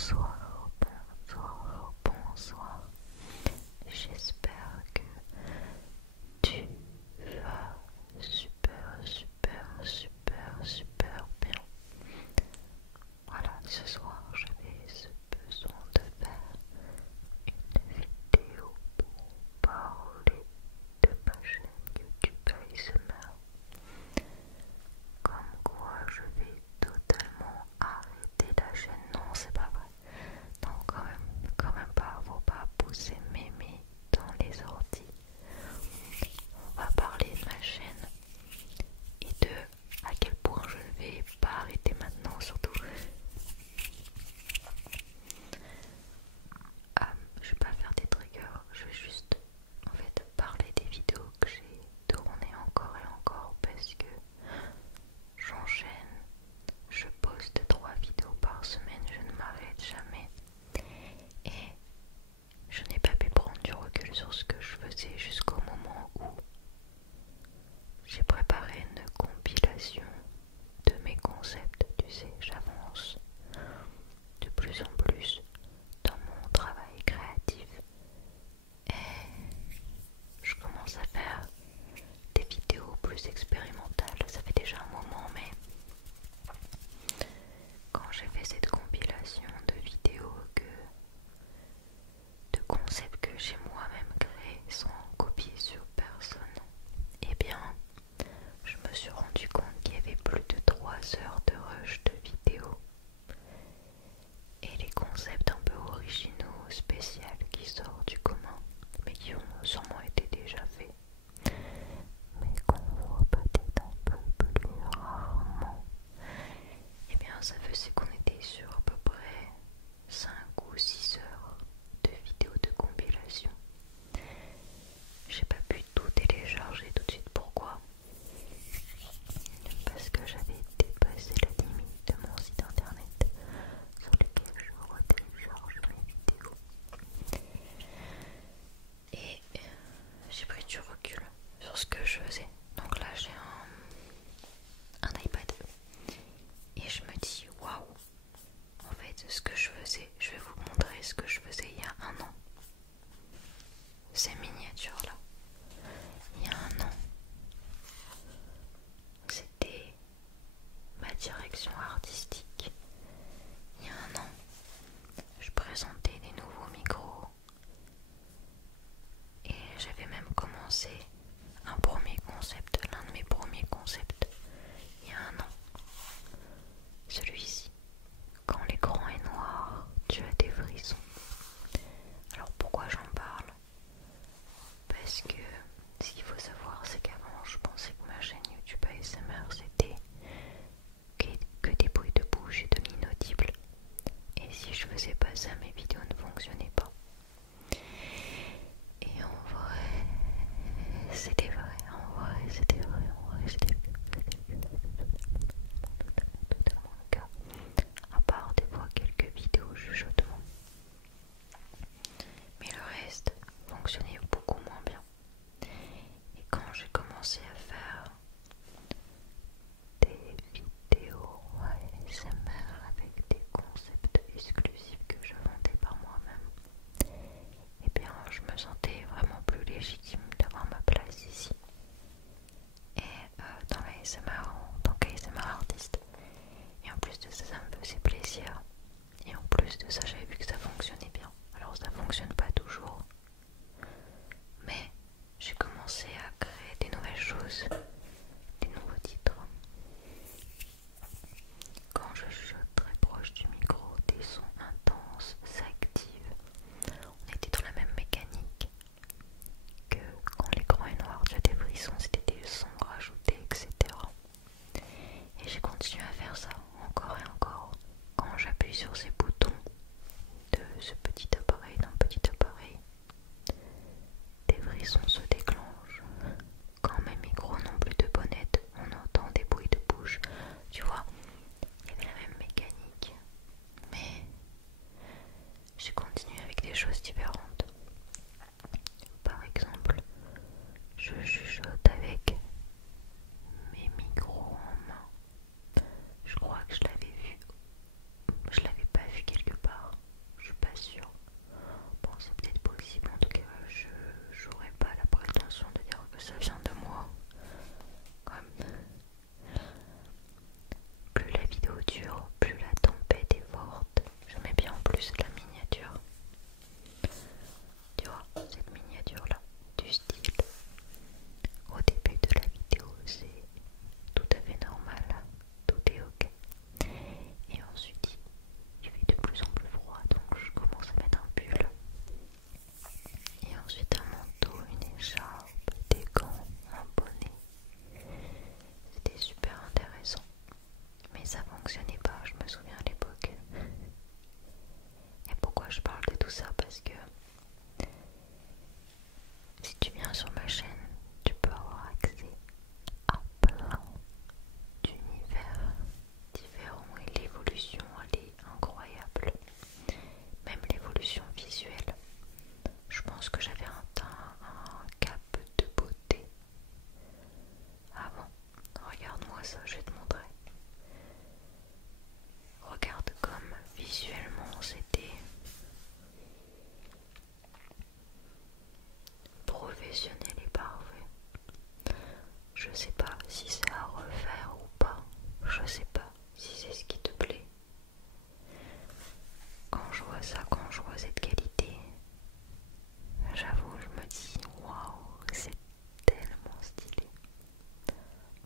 Bonsoir, bonsoir, bonsoir. J'espère que tu vas super, super, super, super bien. Voilà, ce soir j'avais ce besoin de faire une vidéo pour parler de ma chaîne YouTube ASMR. Comme quoi je vais totalement arrêter la chaîne. Non, c'est pas vrai. Non, quand même pas. Faut pas pousser mémé dans les orties. On va parler de ma chaîne et de à quel point je ne vais pas arrêter maintenant, surtout. Je vais pas faire des triggers. Je vais juste en fait parler des vidéos que j'ai tournées encore et encore parce que j'enchaîne. Je poste 3 vidéos par semaine, je ne m'arrête jamais et je n'ai pas pu prendre du recul sur ce que je faisais jusqu'au moment où j'ai préparé une compilation de mes concepts. Tu sais, j'avance de plus en plus dans mon travail créatif et je commence à faire des vidéos plus expérimentales. Ça fait déjà un moment, mais quand j'ai fait cette compilation de vidéos de concepts que j'ai moi-même créés sans copier sur personne, eh bien je me suis rendu compte qu'il y avait plus de 3 heures de rush de vidéos et les concepts un peu originaux, spéciaux qui sortent du commun mais qui ont sûrement été déjà faits mais qu'on voit peut-être un peu plus rarement. Eh bien ça faisait qu'on était sur à peu près 5 ou 6 heures de vidéos de compilation. J'ai pas pu tout télécharger tout de suite. Pourquoi? Parce que j'avais dépassé la limite de mon site internet sur lequel je retélécharge mes vidéos. Et j'ai pris du recul sur ce que je faisais. Donc là j'ai un iPad et je me dis waouh, en fait ce que je faisais, je vais vous montrer ce que je faisais il y a un an. Ces miniatures là, il y a un an, c'était ma direction artistique. Il y a un an, je présentais des nouveaux micros et j'avais même commencé un premier concept, l'un de mes premiers concepts, il y a un an. Celui-ci, quand l'écran est noir, tu as des frissons. Alors pourquoi j'en parle? Parce que ce qu'il faut savoir, c'est qu'avant je pensais que ma chaîne YouTube ASMR c'était que des bruits de bouche et de l'inaudible. Et si je faisais pas ça, mes vidéos ne fonctionnaient pas. Et en vrai, c'était vrai, en vrai, c'était vrai, en vrai, c'était totalement le cas. À part des fois quelques vidéos chuchotement. Mais le reste fonctionnait beaucoup moins bien. Et quand j'ai commencé à faire des vidéos ASMR avec des concepts exclusifs que je vendais par moi-même, eh bien je me sentais vraiment plus légitime d'avoir ma place ici et dans l'ASMR en tant qu'ASMR artiste. Et en plus de ça, ça me faisait plaisir. Et en plus de ça, j'avais vu que ça fonctionnait bien. Alors ça fonctionne pas toujours, mais j'ai commencé à créer des nouvelles choses, des nouveaux titres. Quand je chuchote très proche du micro, des sons intenses s'activent. On était dans la même mécanique que quand l'écran est noir, tu as des frissons, c'était des sons rajoutés, etc. Et j'ai continué à faire ça encore et encore. Quand j'appuie sur ces boutons de ce petit appareil, d'un petit appareil, des frissons se déclenchent. Quand mes micros n'ont plus de bonnette, on entend des bruits de bouche. Tu vois, il y avait la même mécanique. Mais j'ai continué avec des choses différentes. Par exemple, je chuchote avec mes micros en main. Je crois que je l'avais vu. Je l'avais pas miniature, plus la tempête est forte. J'aimais bien en plus la miniature. Tu vois, cette miniature là, du style. Au début de la vidéo, c'est tout à fait normal, tout est ok. Et ensuite, il fait de plus en plus froid, donc je commence à mettre un pull. Et ensuite un manteau, une écharpe, des gants, un bonnet. C'était super intéressant. Mais ça fonctionnait pas, je me souviens à l'époque. Et pourquoi je parle de tout ça? Parce que si tu viens sur ma chaîne, tu peux avoir accès à plein d'univers différents et l'évolution elle est incroyable. Même l'évolution visuelle. Je pense que j'avais un cap de beauté avant. Regarde-moi ça, je vais te montrer. Regarde comme visuellement c'était professionnel et parfait. Je sais pas si c'est à refaire ou pas. Je sais pas si c'est ce qui te plaît. Quand je vois ça, quand je vois cette qualité, j'avoue, je me dis waouh, c'est tellement stylé.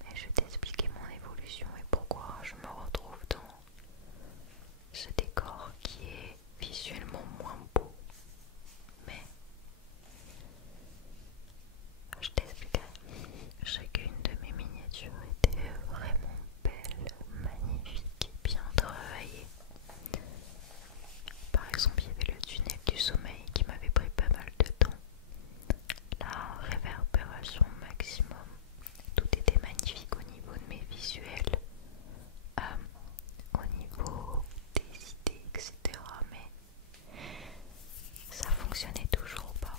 Mais je vais t'expliquer mon évolution et pourquoi je me retrouve dans ce décor qui est visuellement moins beau. Mais je t'expliquerai. Chacune de mes miniatures était vraiment belle, magnifique, bien travaillée. Par exemple, il y avait le tunnel du sommeil qui m'avait pris pas mal de temps. La réverbération maximum. Tout était magnifique au niveau de mes visuels, au niveau des idées, etc. Mais ça fonctionnait toujours pas.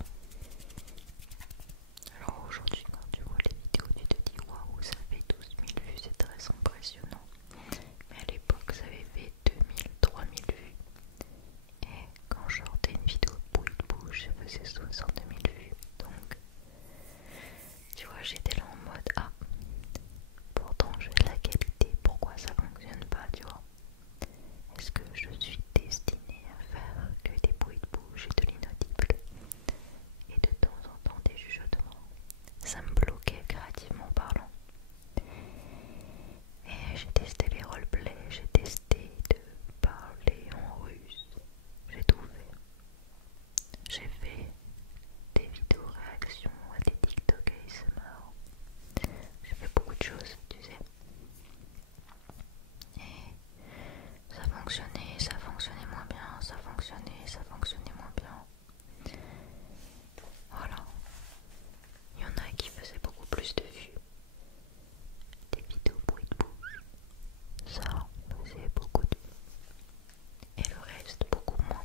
Alors aujourd'hui, quand tu vois les vidéos, tu te dis waouh, ça fait 12 000 vues, c'est très impressionnant. Mais à l'époque, ça avait fait 2000, 3000 vues. Et quand je sortais une vidéo de bruit de bouche, je faisais 62 000 vues. Donc, tu vois, j'étais là en mode ah, pourtant j'ai de la qualité, pourquoi ça fonctionne pas, tu vois? Est-ce que je suis destinée à faire que des bruits de bouche et de l'inaudible et de temps en temps des chuchotements? Ça me bloquait créativement parlant. Et j'ai testé les roleplays, j'ai testé de parler en russe, j'ai tout fait. J'ai fait des vidéos réactions à des TikTok ASMR. J'ai fait beaucoup de choses, tu sais. Et ça fonctionnait moins bien, ça fonctionnait moins bien. Voilà. Il y en a qui faisaient beaucoup plus de vues. Des vidéos bruit de bouche. Ça faisait beaucoup de vues. Et le reste beaucoup moins.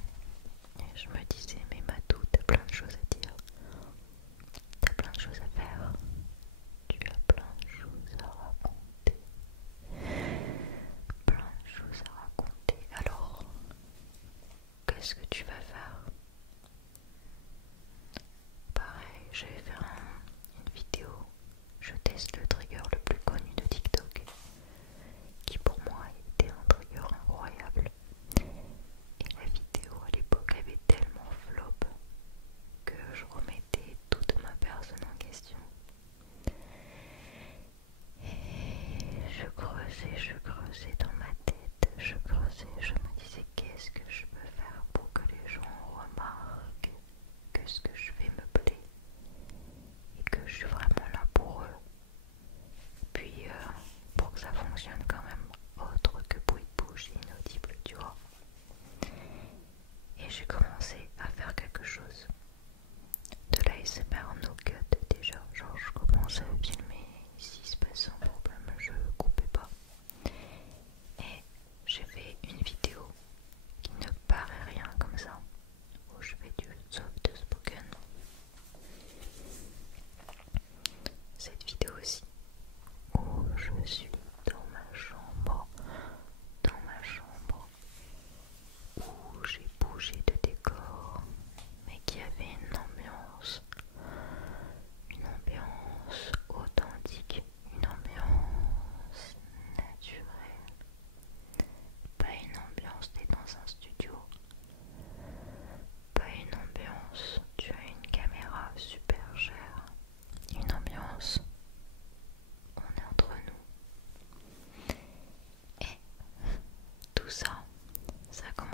Et je me disais, mais Matou, t'as plein de choses à dire. T'as plein de choses à faire. Tu as plein de choses à raconter. Plein de choses à raconter. Alors, qu'est-ce que tu vas faire? Pareil, je vais faire une vidéo. Je teste le trigger le plus connu de TikTok, qui pour moi était un trigger incroyable. Et la vidéo à l'époque avait tellement flop que je remettais toute ma personne en question. Et je creusais dans ma tête, je me disais qu'est-ce que je peux faire pour que les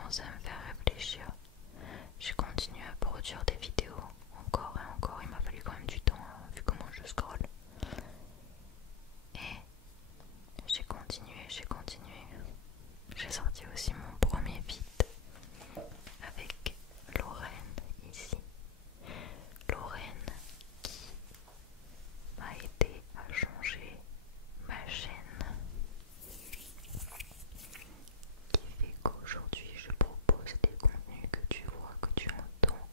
commencé à me faire réfléchir. J'ai continué à produire des vidéos encore et encore. Il m'a fallu quand même du temps vu comment je scrolle. Et j'ai continué. J'ai sorti aussi mon premier feat avec Lorraine ici. Lorraine qui m'a aidé à changer ma chaîne, qui fait qu'aujourd'hui je propose des contenus que tu vois, que tu entends,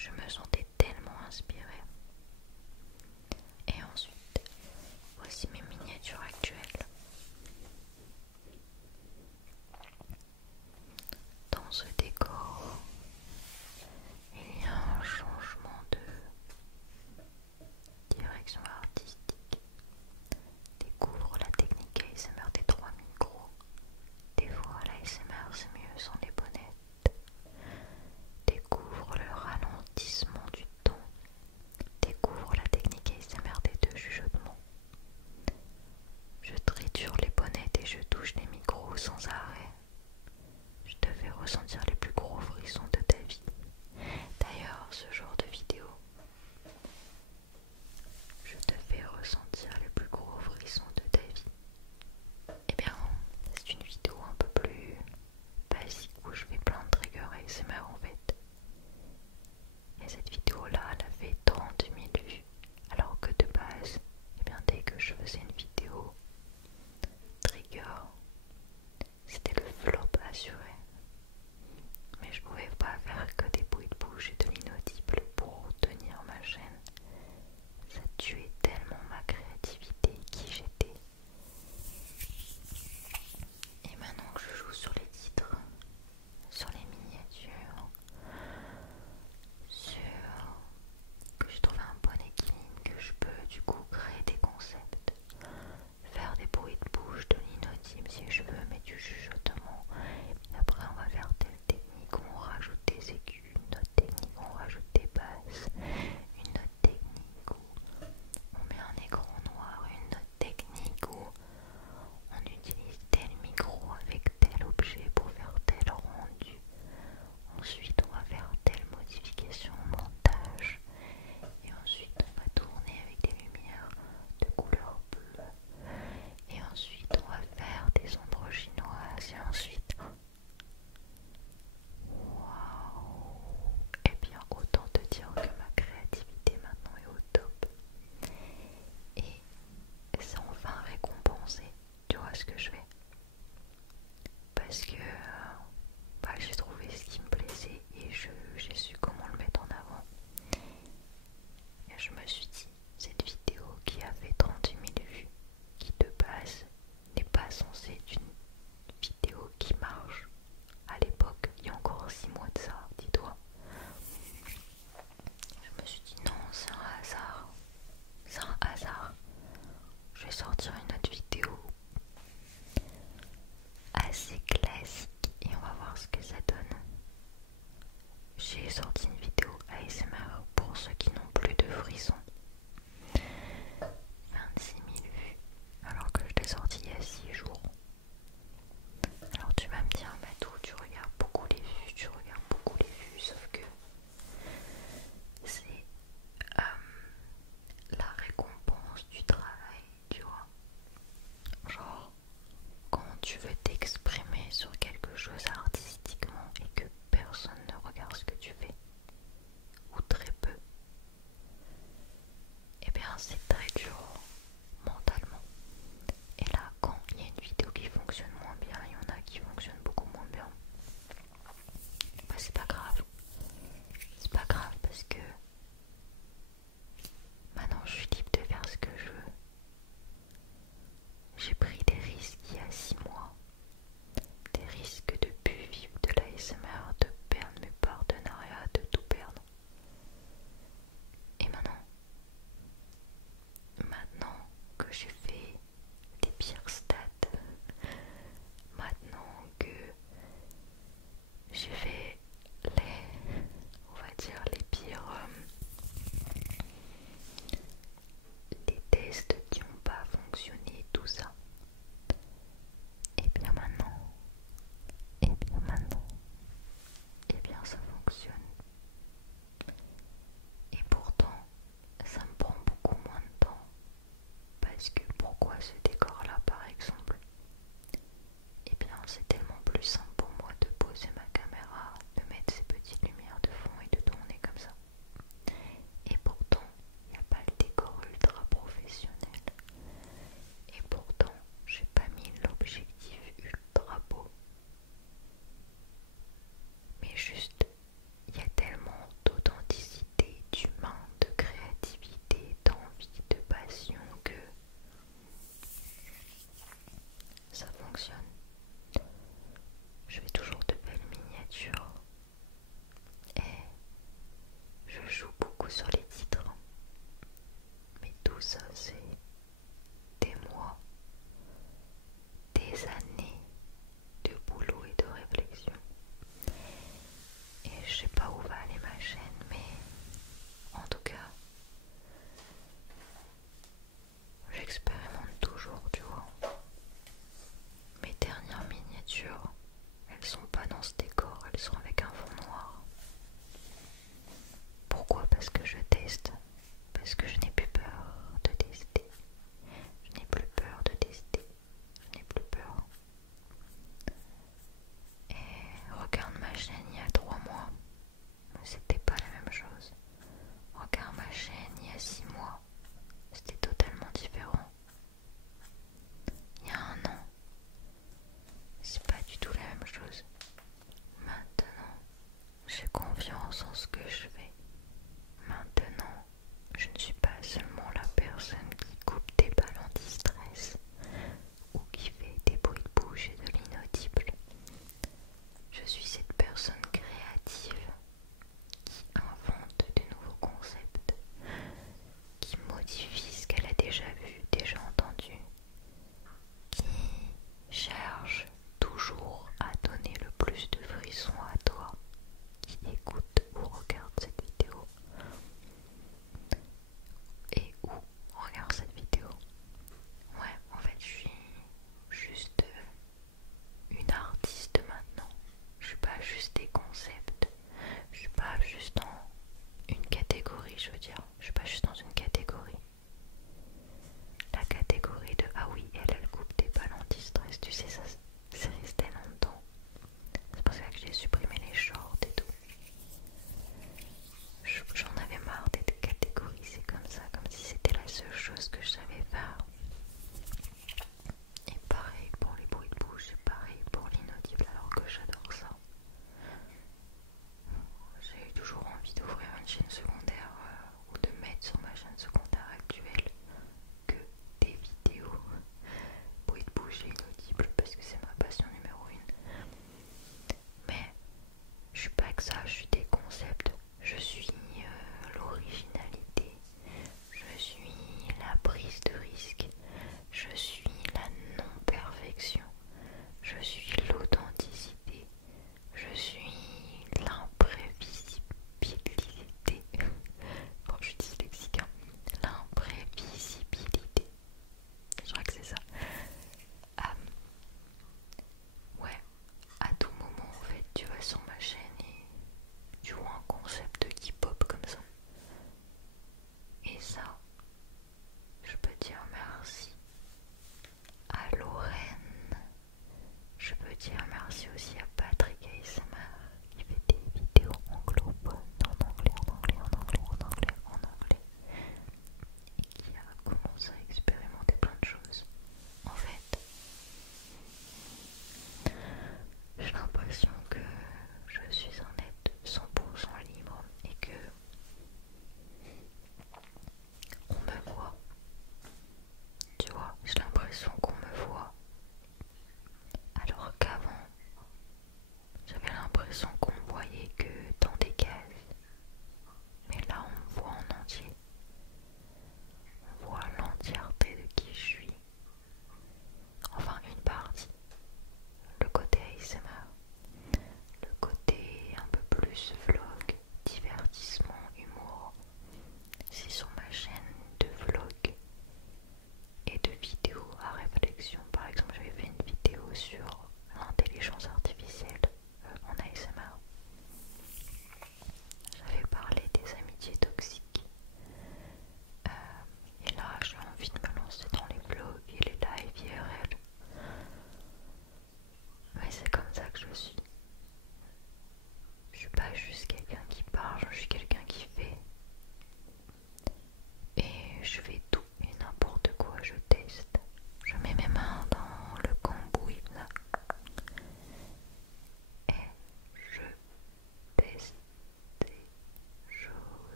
Je me sentais tellement inspirée. Et ensuite, voici mes miniatures actuelles. Dans ce décor, il y a un changement de direction artistique. Découvre la technique ASMR des 3 micros. Des fois, l'ASMR c'est mieux sans les bonnettes. Découvre le ralentissement du ton. Découvre la technique ASMR des 2 chuchotements. Je triture les bonnettes et je touche les micros sans arrêt. Je te fais ressentir les plus gros frissons de ta vie. D'ailleurs, ce genre de vidéo, je te fais ressentir les plus gros frissons de ta vie. Eh bien, c'est une vidéo un peu plus basique où je fais plein de triggers ASMR en fait. Et cette vidéo là, elle a fait 30 000 vues. Alors que de base, eh bien, dès que je faisais une vidéo trigger, c'était le flop assuré. Mais je pouvais pas faire que des bruits de bouche et de l'inaudible pour tenir ma chaîne. Ça tuait tellement ma créativité et qui j'étais. Et maintenant que je joue sur les titres, sur les miniatures, sur que je trouve un bon équilibre, que je peux du coup créer des concepts, faire des bruits de bouche, de l'inaudible si je veux, mais du chuchotement. Et après on va faire telle technique où on rajoute des aigus, une autre technique où on rajoute des basses, une autre technique où on met un écran noir, une autre technique où on utilise tel micro avec tel objet pour faire tel rendu. Ensuite on va faire telle modification au montage. Et ensuite on va tourner avec des lumières de couleur bleue. Et ensuite on va faire des ombres chinoises. Et ensuite... Waouh! Eh bien autant te dire que ma créativité maintenant est au top. Et c'est enfin récompensé. Tu vois ce que je fais? Parce que j'ai trouvé ce qui me plaisait et j'ai su comment le mettre en avant. Et je me suis dit, cette vidéo qui a fait 30 000 vues, qui de base n'est pas censée être une vidéo qui marche. À l'époque, il y a encore 6 mois de ça, dis-toi. Je me suis dit non, c'est un hasard. C'est un hasard. Je vais sortir une autre vidéo assez classique et on va voir ce que ça donne. J'ai sorti une vidéo ASMR pour ceux qui n'ont plus de frissons. 26 000 vues, alors que je l'ai sorti il y a 6 jours. Alors tu vas me dire, Matou, tu regardes beaucoup les vues, sauf que c'est la récompense du travail, tu vois. Genre, quand tu veux t'exprimer sur quelque chose artistiquement et que personne ne regarde ce que tu fais, ou très peu, et bien c'est